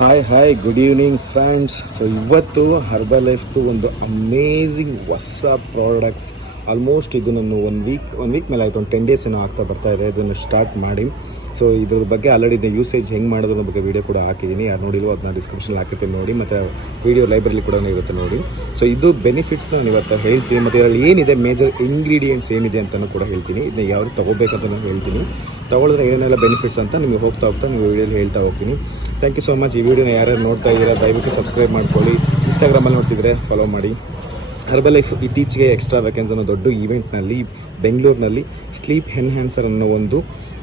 Hi good evening friends. So ಇವತ್ತು herbal ಲೈಫ್ದು ಒಂದು amazing ಹೊಸ ಪ್ರಾಡಕ್ಟ್ಸ್, ಆಲ್ಮೋಸ್ಟ್ ಇದು ನಾನು ಒನ್ ವೀಕ್ ಮೇಲೆ ಆಯಿತು, ಒಂದು 10 days ಏನೋ ಆಗ್ತಾ ಬರ್ತಾ ಇದೆ ಇದನ್ನು ಸ್ಟಾರ್ಟ್ ಮಾಡಿ. ಸೊ ಇದ್ರ ಬಗ್ಗೆ ಆಲ್ರೆಡಿ ಯೂಸೇಜ್ ಹೆಂಗೆ ಮಾಡೋದ್ರ ಬಗ್ಗೆ ವೀಡಿಯೋ ಕೂಡ ಹಾಕಿದ್ದೀನಿ. ಯಾರು ನೋಡಿಲ್ವೋ ಅದನ್ನ ಡಿಸ್ಕ್ರಿಪ್ಷನ್ ಹಾಕಿರ್ತೀನಿ ನೋಡಿ, ಮತ್ತು ವೀಡಿಯೋ ಲೈಬ್ರರಿ ಕೂಡ ಇರುತ್ತೆ ನೋಡಿ. ಸೊ ಇದು ಬೆನಿಫಿಟ್ಸ್ನ ನಾನು ಇವತ್ತು ಹೇಳ್ತೀನಿ, ಮತ್ತು ಇದರಲ್ಲಿ ಏನಿದೆ ಮೇಜರ್ ಇಂಗ್ರೀಡಿಯೆಂಟ್ಸ್ ಏನಿದೆ ಅಂತಲೂ ಕೂಡ ಹೇಳ್ತೀನಿ. ಇದನ್ನ ಯಾವ ರೀತಿ ತೊಗೋಬೇಕಂತ ನಾನು ಹೇಳ್ತೀನಿ, ತೊಗೊಳಿದ್ರೆ ಏನೆಲ್ಲ ಬೆನಿಫಿಟ್ಸ್ ಅಂತ ನಿಮಗೆ ಹೋಗ್ತಾ ನೀವು ವೀಡಿಯೋಲಿ ಹೇಳ್ತಾ ಹೋಗ್ತೀನಿ. Thank you so much. ಈ ವಿಡಿಯೋನ ಯಾರು ನೋಡ್ತಾ ಇದ್ದೀರಾ ದಯವಿಟ್ಟು ಸಬ್ಸ್ಕ್ರೈಬ್ ಮಾಡ್ಕೊಳ್ಳಿ. ಇನ್ಸ್ಟಾಗ್ರಾಮಲ್ಲಿ ನೋಡ್ತಿದ್ರೆ ಫಾಲೋ ಮಾಡಿ. ಹರ್ಬಲ್ ಲೈಫ್ ಇತ್ತೀಚೆಗೆ ಎಕ್ಸ್ಟ್ರಾ ವೇಕೆನ್ಸ್ ಅನ್ನೋ ದೊಡ್ಡ ಈವೆಂಟ್ನಲ್ಲಿ ಬೆಂಗಳೂರಿನಲ್ಲಿ ಸ್ಲೀಪ್ ಎನ್ಹ್ಯಾನ್ಸರ್ ಅನ್ನೋ ಒಂದು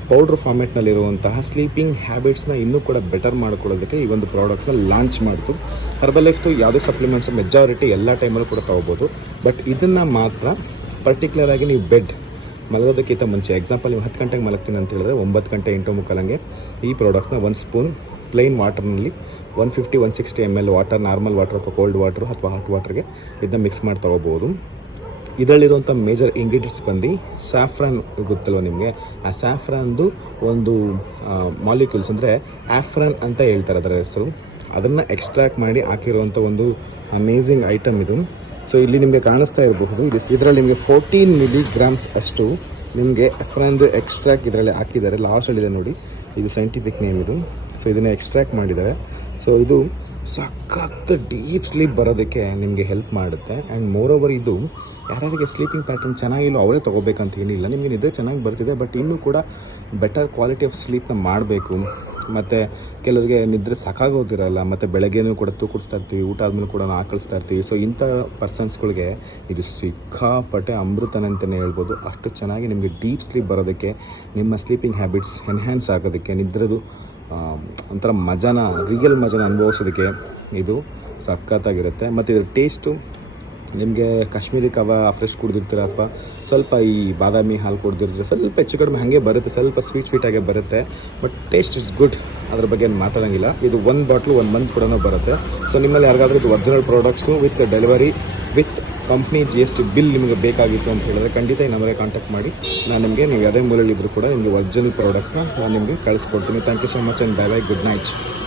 ಪೌಡ್ರ್ ಫಾರ್ಮೆಟ್ನಲ್ಲಿರುವಂತಹ ಸ್ಲೀಪಿಂಗ್ ಹ್ಯಾಬಿಟ್ಸ್ನ ಇನ್ನೂ ಕೂಡ ಬೆಟರ್ ಮಾಡ್ಕೊಳ್ಳೋದಕ್ಕೆ ಈ ಒಂದು ಪ್ರಾಡಕ್ಟ್ಸ್ನ ಲಾಂಚ್ ಮಾಡ್ತು. ಹರ್ಬಲ್ ಲೈಫ್ದು ಯಾವುದೇ ಸಪ್ಲಿಮೆಂಟ್ಸ್ ಮೆಜಾರಿಟಿ ಎಲ್ಲ ಟೈಮಲ್ಲೂ ಕೂಡ ತೊಗೋಬೋದು, ಬಟ್ ಇದನ್ನು ಮಾತ್ರ ಪರ್ಟಿಕ್ಯುಲರ್ ಆಗಿ ನೀವು ಬೆಡ್ ಮಲಗೋದಕ್ಕಿಂತ ಮುಂಚೆ, ಎಕ್ಸಾಂಪಲ್ ನೀವು 10 ಗಂಟೆಗೆ ಮಲಗ್ತೀನಿ ಅಂತ ಹೇಳಿದ್ರೆ 9 ಗಂಟೆ 8:45 ಈ ಪ್ರಾಡಕ್ಟ್ಸ್ನ 1 ಸ್ಪೂನ್ ಪ್ಲೈನ್ ವಾಟರ್ನಲ್ಲಿ 150-160 ml ವಾಟರ್, ನಾರ್ಮಲ್ ವಾಟರ್ ಅಥವಾ ಕೋಲ್ಡ್ ವಾಟರ್ ಅಥವಾ ಹಾಟ್ ವಾಟರ್ಗೆ ಇದನ್ನ ಮಿಕ್ಸ್ ಮಾಡಿ ತೊಗೋಬೋದು. ಇದರಲ್ಲಿರುವಂಥ ಮೇಜರ್ ಇಂಗ್ರೀಡಿಯೆಂಟ್ಸ್ ಬಂದು ಸ್ಯಾಫ್ರಾನ್ ಗೊತ್ತಲ್ವ ನಿಮಗೆ, ಆ ಸ್ಯಾಫ್ರಾನ್ದು ಒಂದು ಮಾಲಿಕ್ಯೂಲ್ಸ್ ಅಂದರೆ ಆಫ್ರಾನ್ ಅಂತ ಹೇಳ್ತಾರೆ ಅದರ ಹೆಸರು, ಅದನ್ನು ಎಕ್ಸ್ಟ್ರಾಕ್ಟ್ ಮಾಡಿ ಹಾಕಿರುವಂಥ ಒಂದು ಅಮೇಝಿಂಗ್ ಐಟಮ್ ಇದು. ಸೊ ಇಲ್ಲಿ ನಿಮಗೆ ಕಾಣಿಸ್ತಾ ಇರಬಹುದು, ಇದರಲ್ಲಿ ನಿಮಗೆ 14 mg ಅಷ್ಟು ನಿಮಗೆ ಆಫ್ರಾನ್ದು ಎಕ್ಸ್ಟ್ರಾಕ್ಟ್ ಇದರಲ್ಲಿ ಹಾಕಿದ್ದಾರೆ. ಲಾಸ್ಟಲ್ಲಿದೆ ನೋಡಿ, ಇದು ಸೈಂಟಿಫಿಕ್ ನೇಮ್ ಇದು. ಸೊ ಇದನ್ನು ಎಕ್ಸ್ಟ್ರಾಕ್ಟ್ ಮಾಡಿದ್ದಾರೆ. ಸೊ ಇದು ಸಖತ್ ಡೀಪ್ ಸ್ಲೀಪ್ ಬರೋದಕ್ಕೆ ನಿಮಗೆ ಹೆಲ್ಪ್ ಮಾಡುತ್ತೆ. ಆ್ಯಂಡ್ ಮೋರ್ ಓವರ್ ಇದು ಯಾರ್ಯಾರಿಗೆ ಸ್ಲೀಪಿಂಗ್ ಪ್ಯಾಟರ್ನ್ ಚೆನ್ನಾಗಿಲ್ಲ ಅವರೇ ತೊಗೋಬೇಕಂತ ಏನಿಲ್ಲ, ನಿಮಗೆ ನಿದ್ರೆ ಚೆನ್ನಾಗಿ ಬರ್ತಿದೆ ಬಟ್ ಇನ್ನೂ ಕೂಡ ಬೆಟರ್ ಕ್ವಾಲಿಟಿ ಆಫ್ ಸ್ಲೀಪ್ನ ಮಾಡಬೇಕು. ಮತ್ತು ಕೆಲವರಿಗೆ ನಿದ್ರೆ ಸಾಕಾಗೋದಿರಲ್ಲ, ಮತ್ತು ಬೆಳಗ್ಗೆನೂ ಕೂಡ ತೂಕಡಿಸ್ತಾ ಇರ್ತೀವಿ, ಊಟ ಆದಮೇಲೆ ಕೂಡ ಆಕಳಿಸ್ತಾ ಇರ್ತೀವಿ. ಸೊ ಇಂಥ ಪರ್ಸನ್ಸ್ಗಳಿಗೆ ಇದು ಸಿಕ್ಕಾಪಟ್ಟೆ ಅಮೃತನೇ ಅಂತಲೇ ಹೇಳ್ಬೋದು. ಅಷ್ಟು ಚೆನ್ನಾಗಿ ನಿಮಗೆ ಡೀಪ್ ಸ್ಲೀಪ್ ಬರೋದಕ್ಕೆ, ನಿಮ್ಮ ಸ್ಲೀಪಿಂಗ್ ಹ್ಯಾಬಿಟ್ಸ್ ಎನ್ಹ್ಯಾನ್ಸ್ ಆಗೋದಕ್ಕೆ, ನಿದ್ರೆದು ಒಂಥರ ಮಜಾನ ರಿಯಲ್ ಮಜಾನ ಅನುಭವಿಸೋದಕ್ಕೆ ಇದು ಸಖತ್ತಾಗಿರುತ್ತೆ. ಮತ್ತು ಇದ್ರ ಟೇಸ್ಟು ನಿಮಗೆ ಕಾಶ್ಮೀರಿ ಕವ ಫ್ರೆಶ್ ಕುಡಿದಿರ್ತೀರ ಅಥವಾ ಸ್ವಲ್ಪ ಈ ಬಾದಾಮಿ ಹಾಲು ಕುಡಿದಿರ್ತೀರ, ಸ್ವಲ್ಪ ಹೆಚ್ಚು ಕಡಿಮೆ ಹಾಗೆ ಬರುತ್ತೆ, ಸ್ವಲ್ಪ ಸ್ವೀಟಾಗೆ ಬರುತ್ತೆ, ಬಟ್ ಟೇಸ್ಟ್ ಇಸ್ ಗುಡ್, ಅದ್ರ ಬಗ್ಗೆ ಏನು ಮಾತಾಡೋಂಗಿಲ್ಲ. ಇದು 1 ಬಾಟ್ಲು 1 ಮಂತ್ ಕೂಡ ಬರುತ್ತೆ. ಸೊ ನಿಮ್ಮಲ್ಲಿ ಯಾರಿಗಾದ್ರೂ ಇದು original products with delivery with company GST bill ನಿಮಗೆ ಬೇಕಾಗಿತ್ತು ಅಂತ ಹೇಳಿದ್ರೆ ಖಂಡಿತ ಈ ನಮಗೆ ಕಾಂಟ್ಯಾಕ್ಟ್ ಮಾಡಿ. ನಾನು ನಿಮಗೆ ನೀವು ಯಾವುದೇ ಮೂಲೆಯಲ್ಲಿದ್ದರೂ ಕೂಡ ನಿಮಗೆ ಒರಿಜಿನಲ್ ಪ್ರಾಡಕ್ಟ್ಸ್ನ ನಾನು ನಿಮಗೆ ಕಳಿಸ್ಕೊಡ್ತೀನಿ. Thank you so much and bye good night.